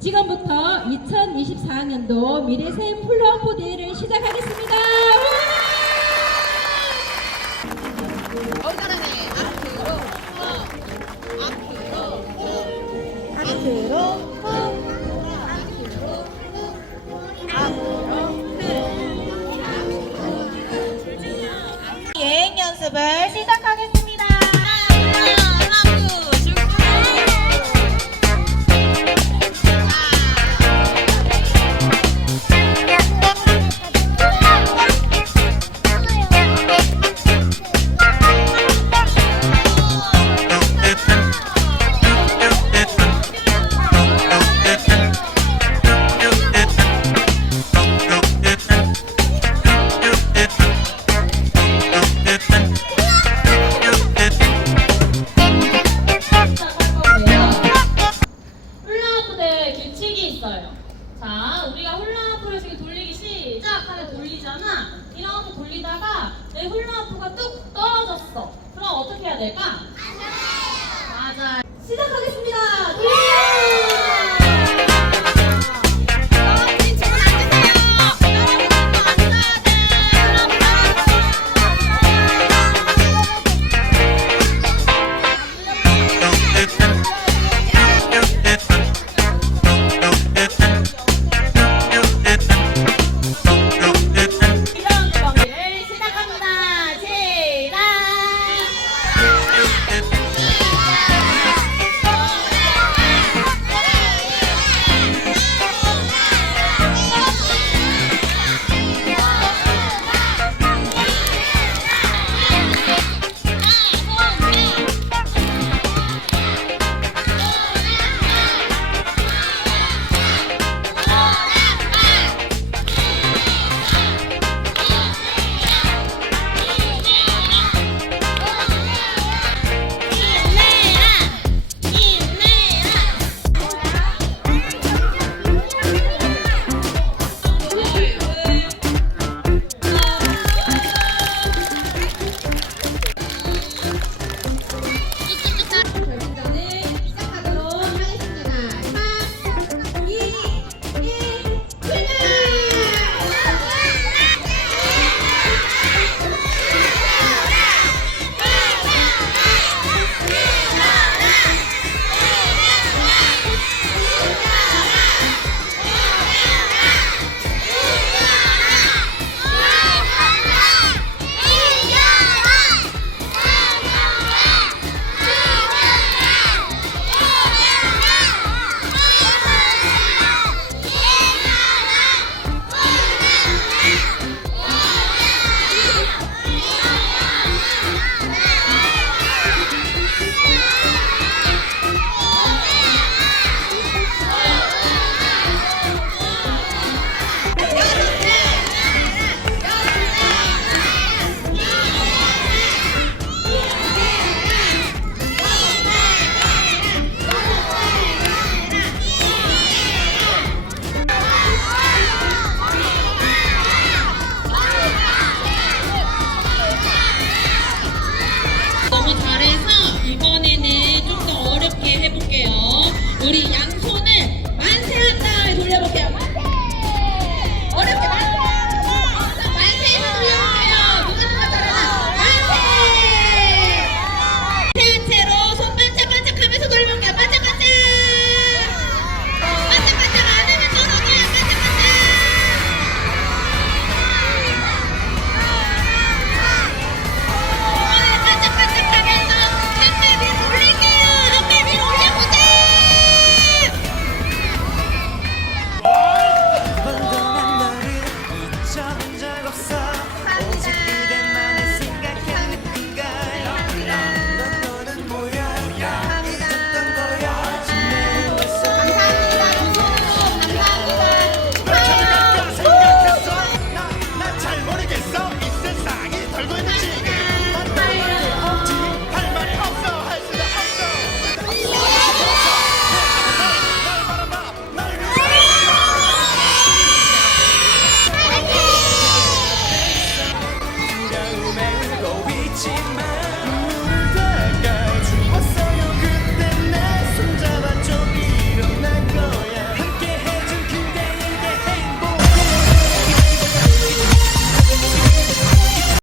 지금부터 2024학년도 미래샘 훌라후프 대회를 시작하겠습니다. 얼가랑에 앞으로? 앞으로? 연 습을 시 있어요. 자, 우리가 훌라후프를 지금 돌리기 시작 하면 돌리잖아. 이렇게 돌리다가 내 훌라후프가 뚝 떨어졌어. 그럼 어떻게 해야 될까? 맞아요. 시작하겠습니다. 이번에는 좀 더 어렵게 해볼게요. 우리 양